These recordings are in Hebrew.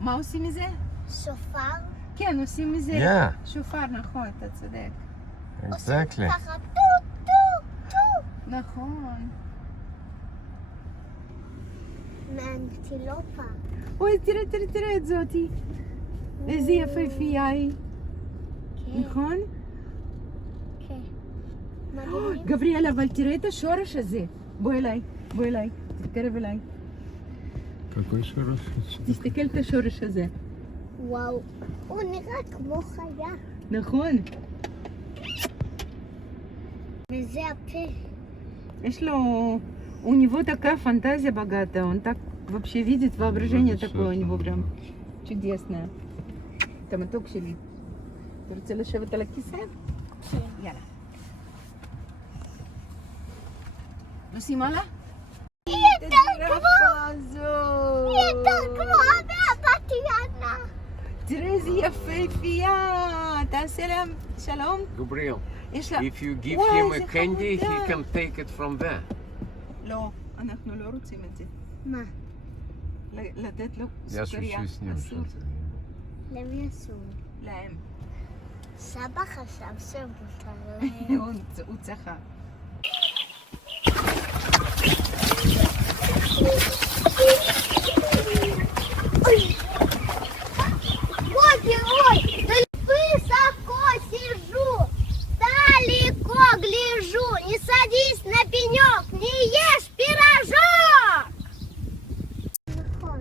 מה עושים מזה? שופר. כן, עושים מזה Yeah. שופר, נכון, אתה צודק. Exactly. ככה טו טו טו. נכון. מאנטילופה. אוי, תראה את זאתי. איזה יפהפייה היא. כן. נכון? כן. מדהים. גבריאל, אבל תראה את השורש הזה. בוא אליי, תתקרב אליי. Какой шаров? תסתכל את השורש הזה. וואו. הוא נראה כמו חיה. נכון. וזה הפה. יש לו... У него такая фантазия богатая, он так вообще видит, воображение такое у него прям чудесное. את המתוק שלי. אתה רוצה לשבת על הכיסא? כן. יאללה. נוסעים הלאה? היא יותר כמו אבא טיאנה. תראה איזה יפהפייה. תעשה להם שלום. Gabriel, יש לה... if you give וואי, him איזה a candy, he חמודה. can take it from there. לא, אנחנו לא רוצים את זה. מה? לתת לו Я סוכריה. шучу с ним. אסור למי אסור? להם. סבא חשב שמותר להם. הוא צחק. Вот герой! Высоко сижу, далеко гляжу, не садись на пенек, не ешь пирожок! נכון.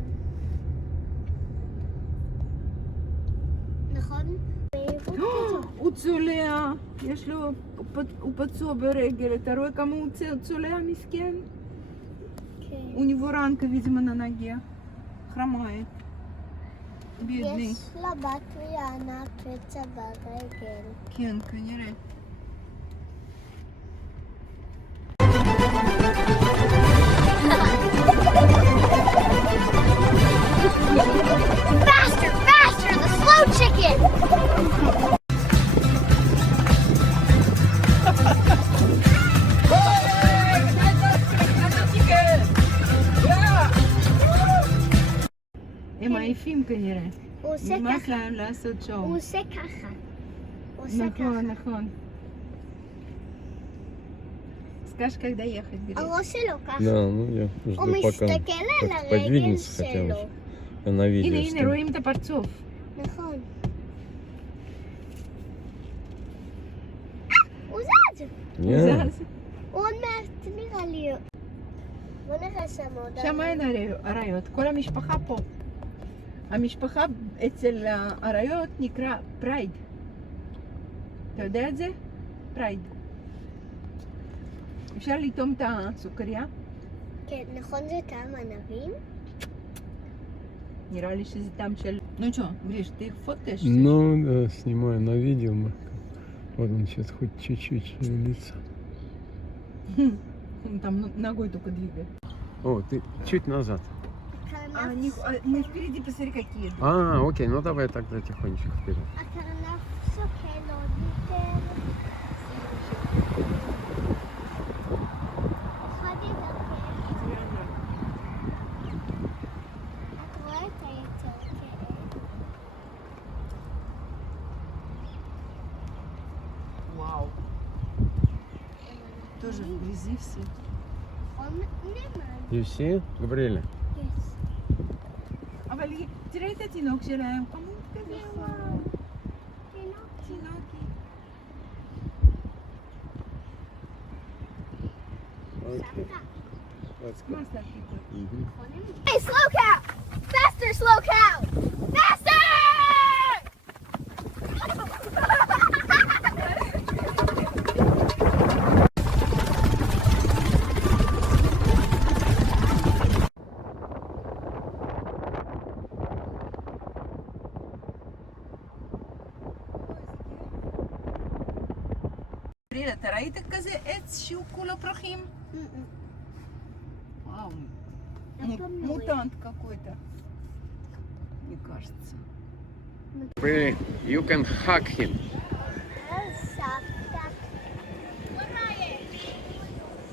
נכון? הוא צולע, יש לו, הוא פצוע ברגל, אתה רואה כמה הוא צולע מסכן? כן. У него ранка, видимо, на ноге. Хромает. Бедный. יש לבת ריאנה פצע ברגל. כן, כנראה. Faster, faster, the slow chicken! הם עייפים כנראה. הוא עושה נמאס ככה, להם לעשות הוא שואו. עושה ככה. הוא עושה נכון, ככה. נכון. Скажешь, когда ехать, Гриш? הראש שלו ככה. Да, ну я הוא жду пока מסתכל על как הרגל подвинется хотя שלו. бы. Я на видео הנה, сниму. רואים את הפרצוף. נכון. הוא זז! הוא Я? זז. הוא עוד מעט נראה לי. בוא נראה שם עוד. שם אין אריות, כל המשפחה פה. המשפחה אצל האריות נקרא פרייד. אתה יודע את זה? פרייד. אפשר לטעום את הסוכריה? כן, נכון זה טעם ענבים? נראה לי שזה טעם של... Ну что, Гриш, ты фоткаешь? Ну, да, снимаю на видео. Вот он сейчас хоть чуть-чуть шевелится. Он там ногой только двигает. О, ты чуть назад. Мы впереди, посмотри, какие. А, окей, ну давай тогда тихонечко вперед. הקרנף שוקל עוד יותר. אחד ידבר. את רואה את היצר כאב? Вау. Тоже в грязи все. נכון נאמן. You see, Gabriele? Yes. אבל תראה את התינוק שלהם, חמוד כזה. וואו. תינוק. תינוקי. Okay. Let's go. מה עשת איתו? Hey, slow cow! Faster, slow cow! Faster! גבריאל, אתה ראית כזה עץ שהוא כולו פרחים? וואו. Мутант какой-то. Мне кажется. Gabriele, you can hug him. סבתא.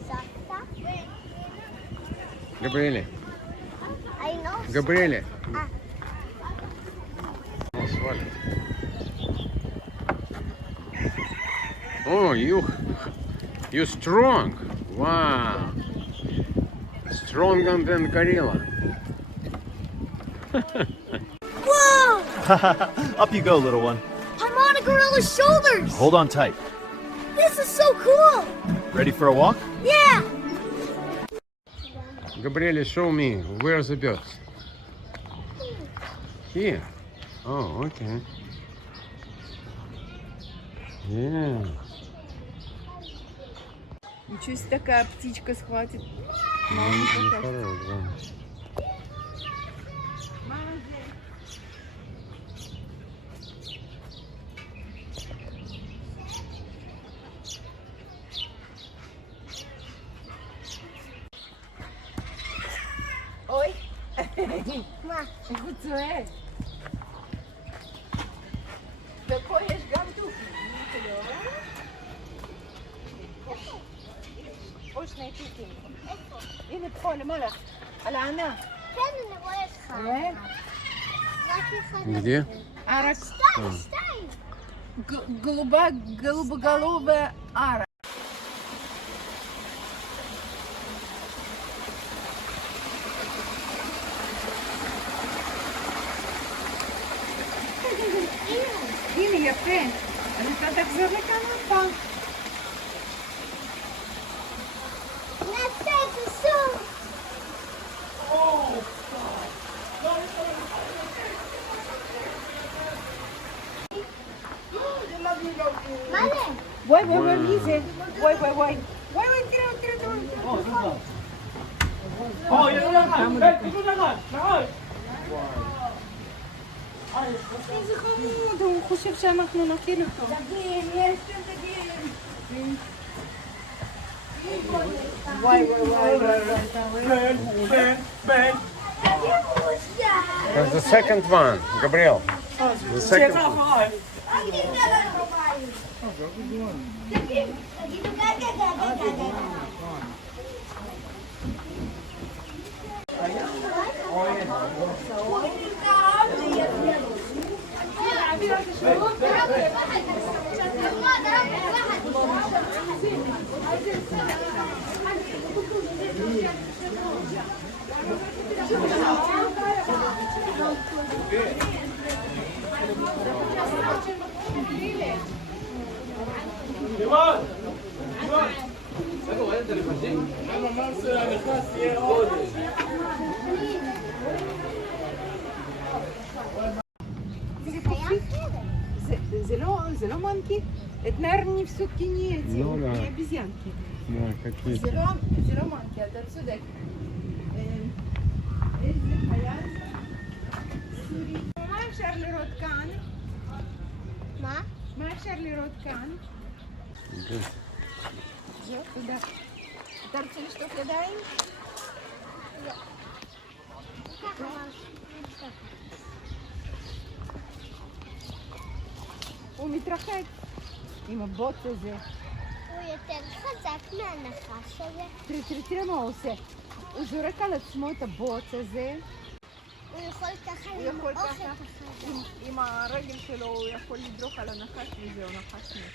סבתא? Gabriele, I know. Gabriele, валит. Oh, you strong. Wow. Stronger than gorilla. Whoa! Up you go, little one. I'm on a gorilla's shoulders! Hold on tight. This is so cool! Ready for a walk? Yeah! Gabriele, show me. Where are the birds? Here. Oh, okay. Yeah. Ничего себе, такая птичка схватит. Ну, хорош, да. אוי, מה? איך הוא צועק. ופה יש גם תוכים. פה שני תוכים. הנה פה למעלה, על הענף. כן, אני רואה אותך. רואה? רק אחד. Где? ערק, שתיים. голубоголовая ара. הנה יפה, אז אתה תחזור לכאן עוד פעם. נעשה את זה שוב. מה זה? וואי וואי וואי, מי זה? וואי וואי וואי. וואי וואי, תראה. איזה חמוד, הוא חושב שאנחנו נכיר אותו. דגים, יש כאן דגים. וואי וואי וואי. That's the second one, Gabriel. The second one. תגידו גגה גגה גגה. זה לא מנקי? את נערני в сутки не эти, Ну да. не обезьянки. Да, какие. זה לא מנקי, אתה צודק. איזה חיה סורי. מה אפשר לראות כאן? מה? מה אפשר לראות כאן? זהו, תודה. אתה רוצה לשטוף ידיים? הוא מתרחק עם הבוט הזה. הוא יותר חזק מהנחש הזה. תראה מה הוא עושה. הוא זורק על עצמו את הבוט הזה. הוא יכול ככה הוא יכול למעוך ככה, את החזק. עם הרגל שלו הוא יכול לדרוך על הנחש וזהו, נחש מת.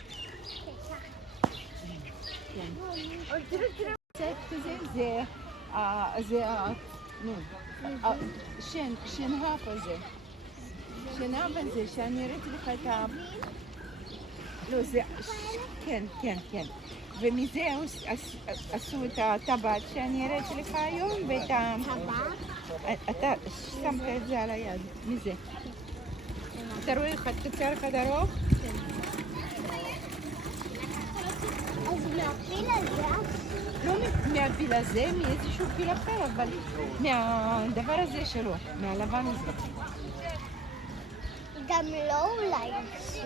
כן. אבל תראה, הצד כזה זה שנהב הזה. שנהב הזה, שאני הראיתי לך את ה... לא, זה... כן, כן, כן. ומזה עשו את הטבעת שאני הראיתי לך היום, ואת ה... אתה שמת את זה על היד, מזה. אתה רואה אחד קצר, אחד ארוך? אז מהפיל הזה? לא מהפיל הזה, מאיזשהו פיל אחר, אבל מהדבר הזה שלו, מהלבן הזה. גם לא אולי עשו.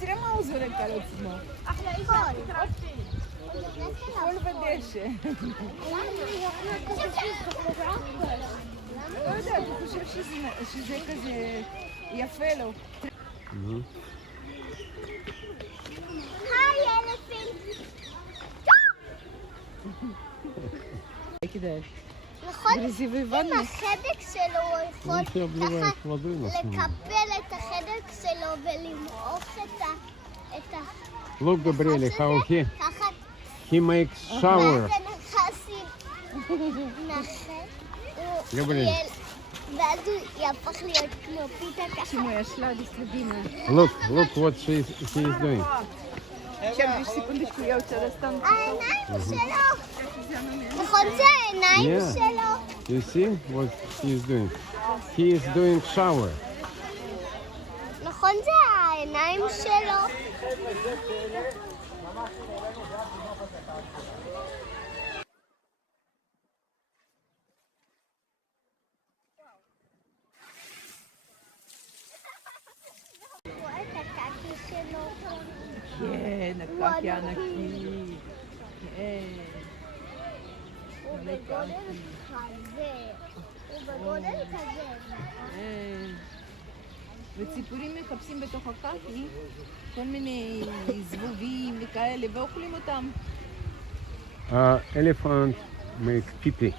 תראה מה הוא זורק על עצמו. חול ודשא. לא יודעת, הוא חושב שזה כזה יפה לו. היי אלפים. כדאי. נכון גרזיבי עם ואנה. החדק שלו הוא יכול Он тебя обливает ככה водой на самом деле. לקפל את החדק שלו ולמעוך את ה... Look, Gabriele, how ככה, he makes shower. ואז זה נכנס עם נחת, הוא גבריאל. יהיה... ואז הוא יהפוך להיות כמו פיתה ככה. Моя шла любимая. Look what he is doing. Сейчас, секундочку, я у тебя достану. העיניים שלו. נכון, זה העיניים Yeah. שלו. You see what he is doing? He is doing shower. נכון, זה העיניים שלו. רואה את הקקי שלו. כן, הקקי ענקי. כן. הוא בגודל כזה. הוא בגודל כזה. כן. וציפורים מחפשים בתוך הקקי כל מיני זבובים וכאלה ואוכלים אותם. Elephant make pee-pee.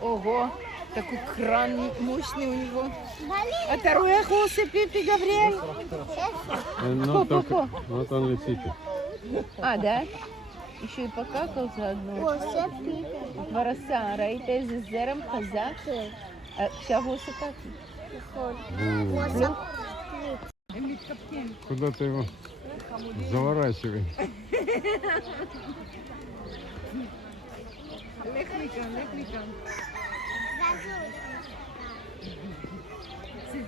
Ого, такой кран мощный у него. בלי. אתה רואה איך הוא עושה פיפי, גבריאל? And not only pee-pee. Да? Еще и покакал заодно. הוא עושה פיפי. הוא כבר עשה, ראית איזה זרם חזק? עכשיו הוא עושה קקי. נכון. הוא עושה פריץ. הם מתקפקים. Куда ты его заворачиваешь? לך מכאן, לך מכאן. ואז הוא...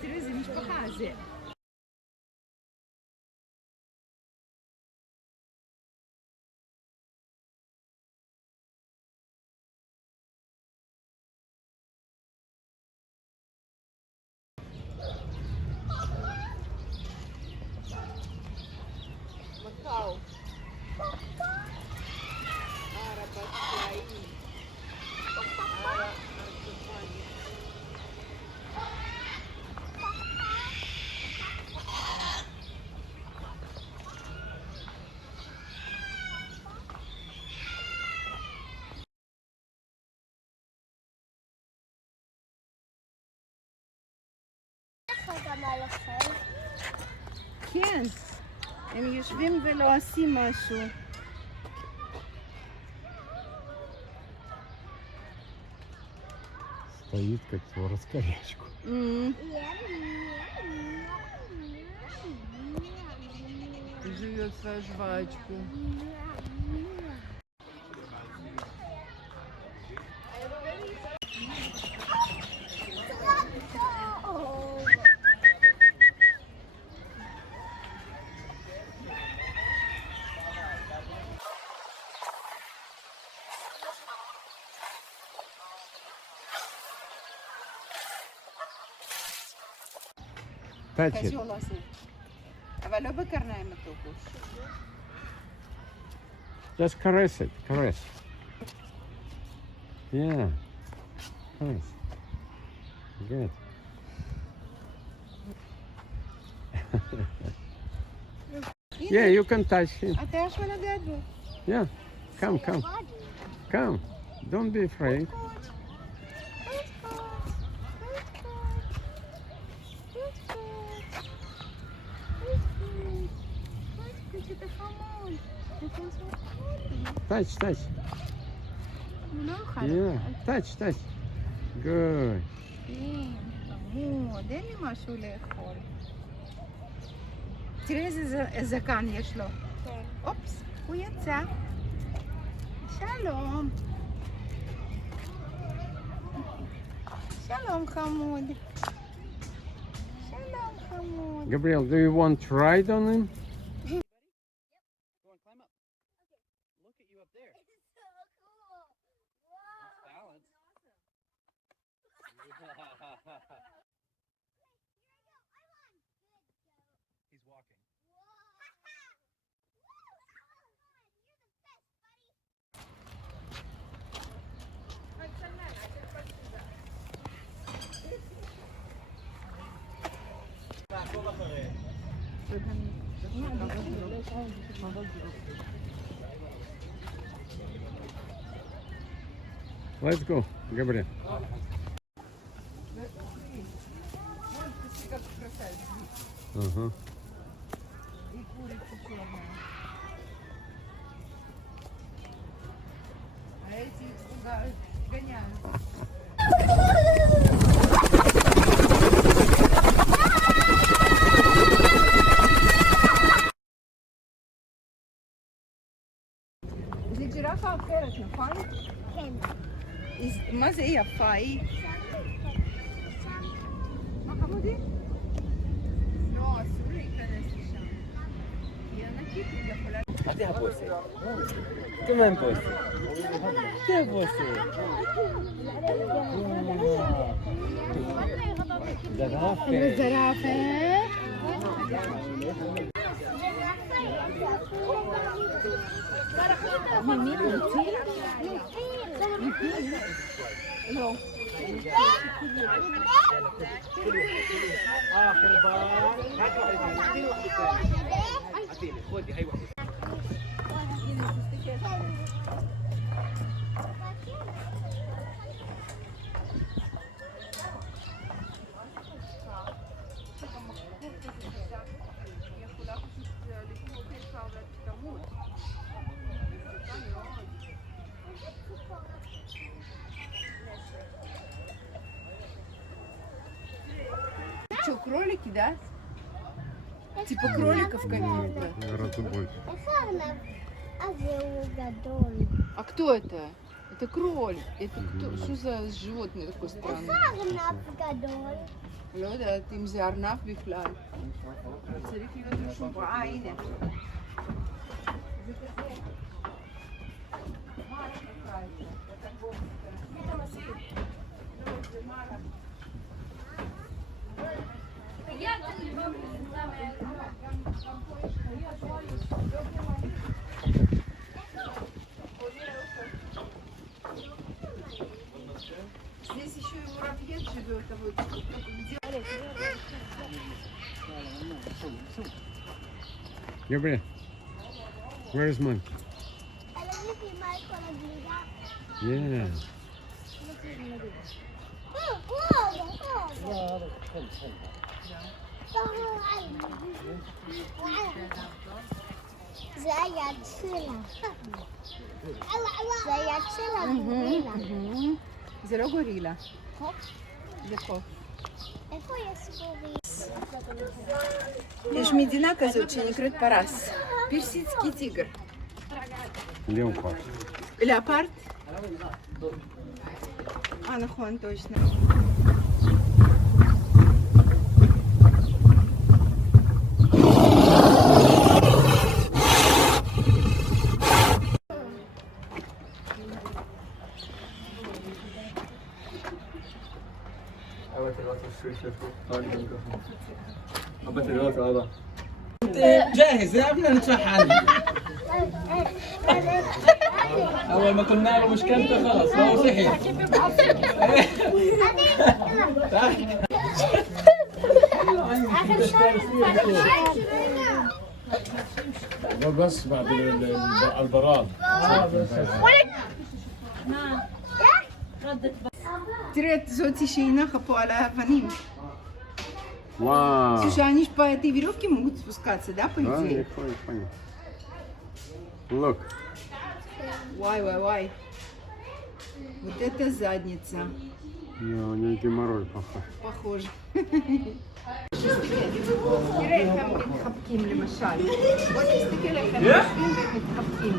תראי, זה משפחה, זה. גם עליכם. כן, הם יושבים ולא עושים משהו. Стоит как свой раскорячку. Живет свою жвачку. Touch it. קשור לעשות. אבל לא בקרניים הטוקוש. Just caress it. Caress. Yeah. Caress. Good. Yeah, you can touch him. אתה יכול לגעת בו. Yeah. Come. Come. Don't be afraid. Touch. הוא לא יוכל. Yeah. Touch. Good. כן, חמוד, אין לי משהו לאכול. תראי איזה זקן יש לו. אופס, הוא יצא. שלום. שלום חמוד. שלום חמוד. Gabriel, do you want to ride on him? Go on, climb up. Look at you up there. Balance. He's walking. Let's go, Gabriel. Ага. И курица черная. А эти пугают, гоняют. זה ג'ירפה אחרת, נכון? כן. מה זה יפה היא? מה חמודי? לא, אסור להיכנס לשם. היא ענקית, היא יכולה... Até a você. Também você. Até você. زرافة. זרפה. ממי מוציא? לא. آخر بار. هات واحدة. عطيني خذي هاي واحدة. Что, кролики, да? Типа кроликов каких-то. Гораздо больше. איך הארנב הזה הוא גדול? А кто это? Это кроль. Это кто? Что за животное такое איך странное? הארנב גדול? לא יודעת אם זה ארנב בכלל. צריך להיות רשום פה. הנה. זה כזה. מרק נקרא את זה. אתה מסכים? לא, זה מרק. Здесь еще и муравьед живет, а вот только где. Gabriel, where is monkey? אלא לי מה כל הגלידה? Yeah. זה היד שלה. זה היד שלה, גורילה. זה לא גורילה. זה חוף. איפה יש גורילה? יש מדינה כזאת שנקראת פרס. פרסידסקי טיגר. Leopard. לאפרט? נכון, точно. جاهز يا ابني نتفحل. اول ما قلنا له مشكلته خلاص هو صحي. بس بعد البراد. תראה את זאתי שהיא נחה פה על האבנים. Вау. Слушай, они ж по этой веревке могут спускаться, да, по Да, идее? легко, понял. Look. Вай, вай, вай. Вот это задница. У нее геморрой похож. Похоже. תראה איך הם מתחבקים למשל. בוא תסתכל איך הם יושבים ומתחבקים.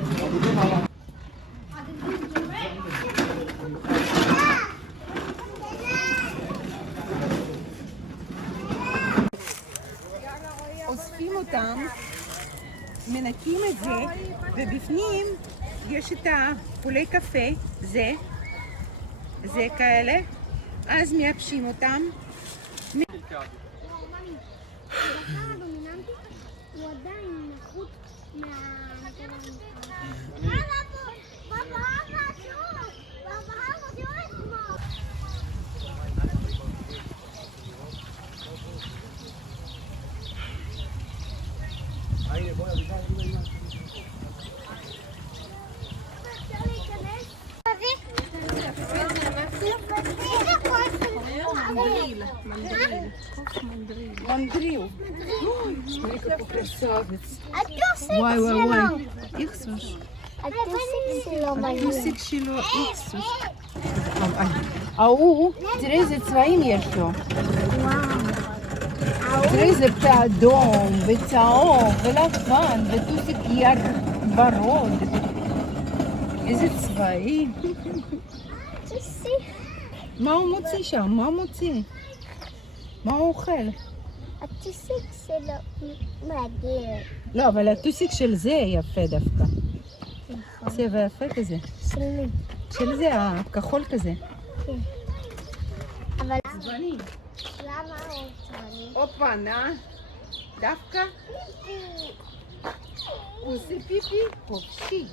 אוספים אותם, מנקים את זה, ובפנים יש את הפולי קפה, זה כאלה, אז מייבשים אותם. השחקן הדומיננטי הוא עדיין נחות אפשר להיכנס? Мандрил. Ой, смотри, какой красавец. הטוסיק וואי וואי שלו. וואי. איכסוש. הטוסיק שלו בגיר. הטוסיק שלו איכסוש. ההוא, תראי איזה צבעים יש לו. תראי איזה פה אדום, וצהוב, ולבן, וטוסיק ורוד. איזה צבעים. הטוסיק. מה הוא מוציא שם? מה הוא מוציא? מה הוא אוכל? הטוסיק שלו בגיר. לא, אבל הטוסיק של זה יפה דווקא. נכון. צבע יפה כזה. שלי. של זה, הכחול כזה. אבל צבעים. למה הוא צבעוני? הופה, נא. דווקא הוא עושה פיפי חופשי.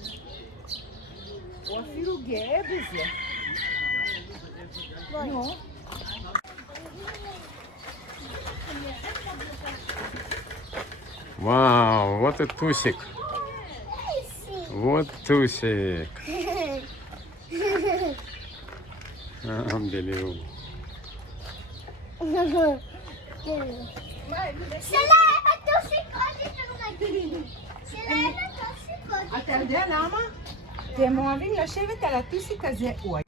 הוא אפילו גאה בזה. נו. Wow, what a tusik. What tusik. Unbelievable. שלהם הטוסיק עוד יותר מדהים. שלהם הטוסיק עוד יותר. אתה יודע למה? כי הם אוהבים לשבת על הטוסיק הזה. וואי.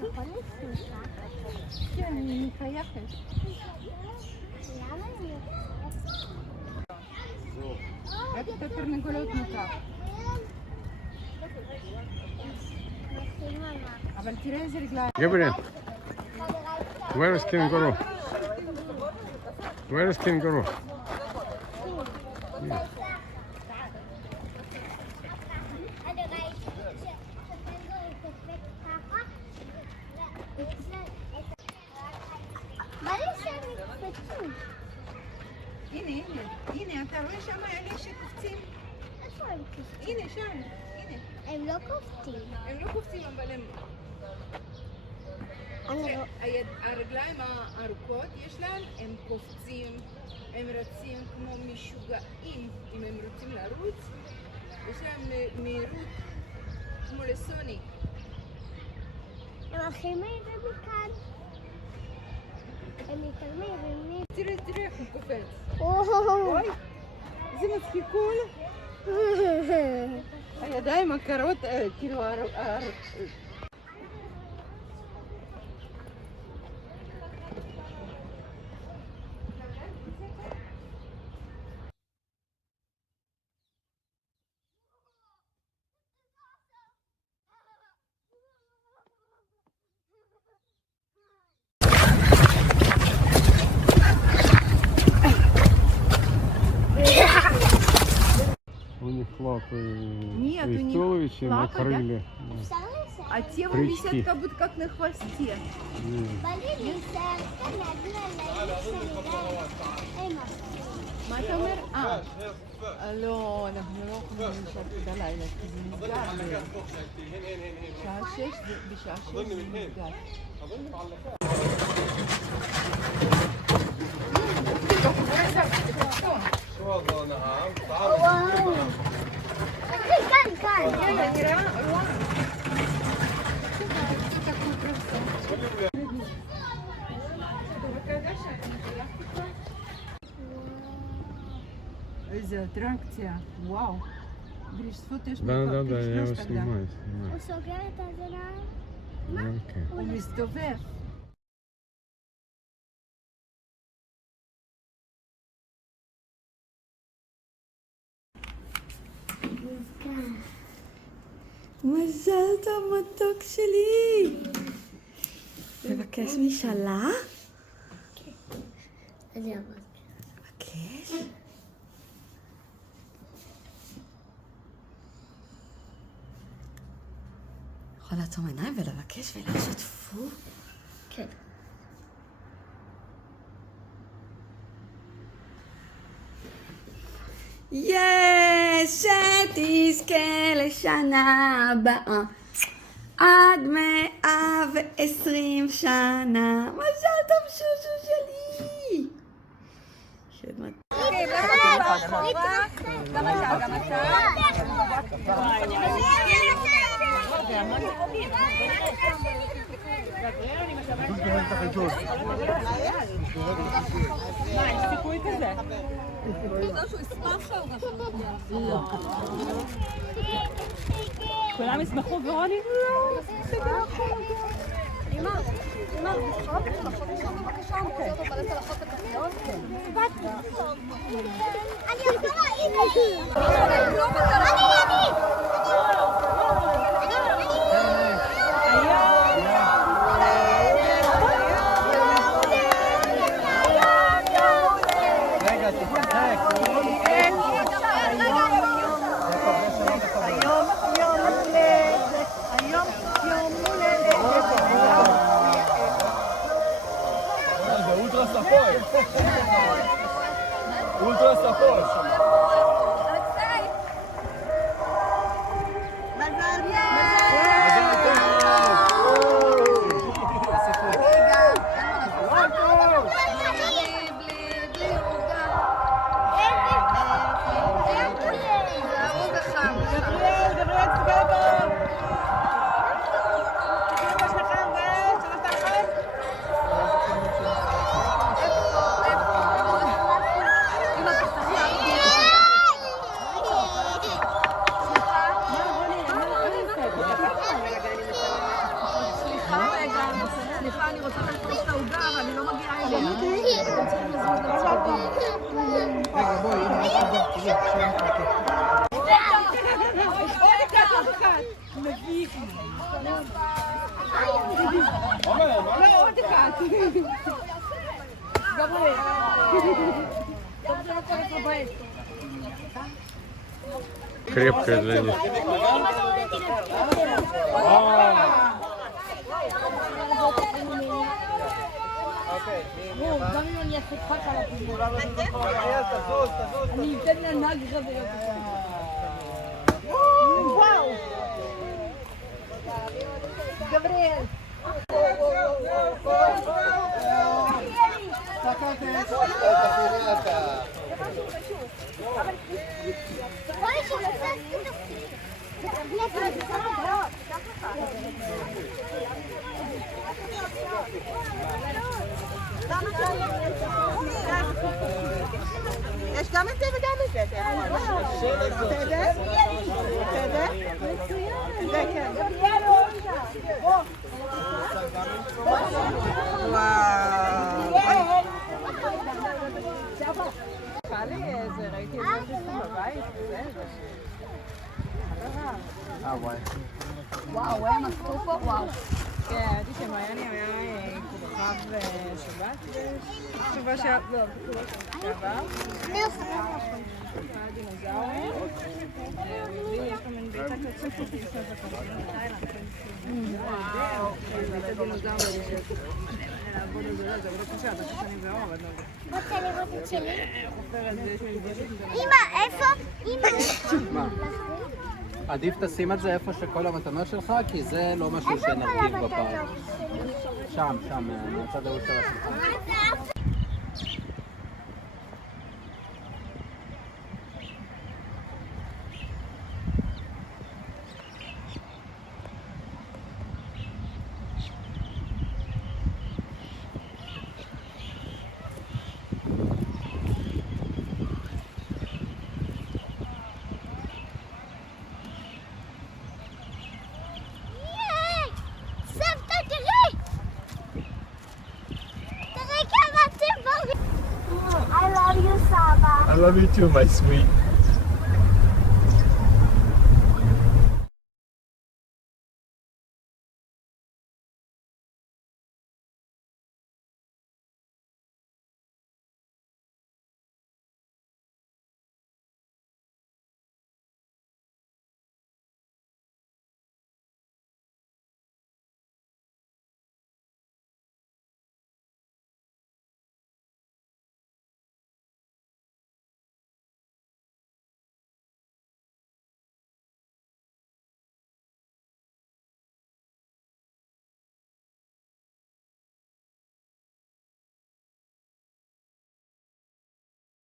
נכון נפלא. כן, אני מחייכת. למה אני רק את התרנגולות מותר. אבל תראה איזה רגליים. Gabriel, where is kangaroo? Where is kangaroo? אני ראיתי שפנגו קופץ ככה. מה זה שהם מתפצים? הנה, אתה רואה שם אלה שקופצים? איפה הם קופצים? הנה, שם, הנה. הם לא קופצים. הם לא קופצים, אבל הם... הרגליים הארוכות יש להם, הם קופצים, הם רצים כמו משוגעים. אם הם רוצים לרוץ, יש להם מהירות כמו לסוניק. הם הכי מהירים מכאן. הם יותר מהירים תראה איך הוא קופץ. אוהו. אוי, זה מצחיקול. הידיים הקרות, כאילו... У них лапы Нет, у них арестовывающие на лапы, да? крыле. אפשר לסיים? А те Крючки. висят как будто как на хвосте. בא לי לסיים כאן להגיד עליהם שאני לא... אין משהו. מה אתה אומר? לא, אנחנו לא יכולים למשל תודה לילה, כי זה נסגר. בשעה 6 זה נסגר. וואו. כאן, כאן. נראה? רון? такой красавчик. אתה יודע שאני שלחתי כבר? איזה אטרקציה, וואו. ברשפות יש Да, מקום, я его תשלוש тогда. снимаю. הוא סוגר את הזניים? Окей. הוא מסתובב. מזל טוב מתוק שלי! מבקש משאלה? אני אמרתי. מבקש. יכול לעצום עיניים ולבקש ולעשות פו? כן. יש, שתזכה לשנה הבאה עד 120 שנה. מזל טוב שושו שלי! גם אתה, גם אתה. מה, יש סיכוי כזה? כולם ישמחו ורוני? אמא, בזכות בבקשה, אני רוצה אותו בלט על החוק התחתון? אני אחזור לאימא! רגע, תתרחק. זה אולטרה ספוי. אולטרה ספוי. סליחה, אני רוצה לתפוס את העוגה, אבל אני לא מגיעה אליה. אתם צריכים לזוז לצד. רגע, בואי, הנה, יש עוגה, עוד אחד. מביך. לא, עוד אחד. גברי. Крепкая для них. גם אם אני אעשה חק על הפיזור. אני אתן לנהג חבר. וואו. גבריאל. יש גם את זה וגם את זה. בסדר? בסדר? זה כן. ראיתי את זה בבית. וואו, הם עשו פה, וואו. כן, ראיתי שמעייני היה כוכב שבת בשבוע שעבר. דינוזאורים. יש לו מין ביתה קצת וואו. ביתה דינוזאורים. לעבוד על זה, זה עבודה קשה, אבל שאני ואור עבדנו על זה. רוצה לראות את שלי? חופר על זה, יש לי בושת עם זה. אמא, איפה? אמא. עדיף תשים את זה איפה שכל המתנות שלך, כי זה לא משהו שנרכיב בפעם. שם, מהצד ההוא של השולחן. I love you, Saba. I love you too, my sweet.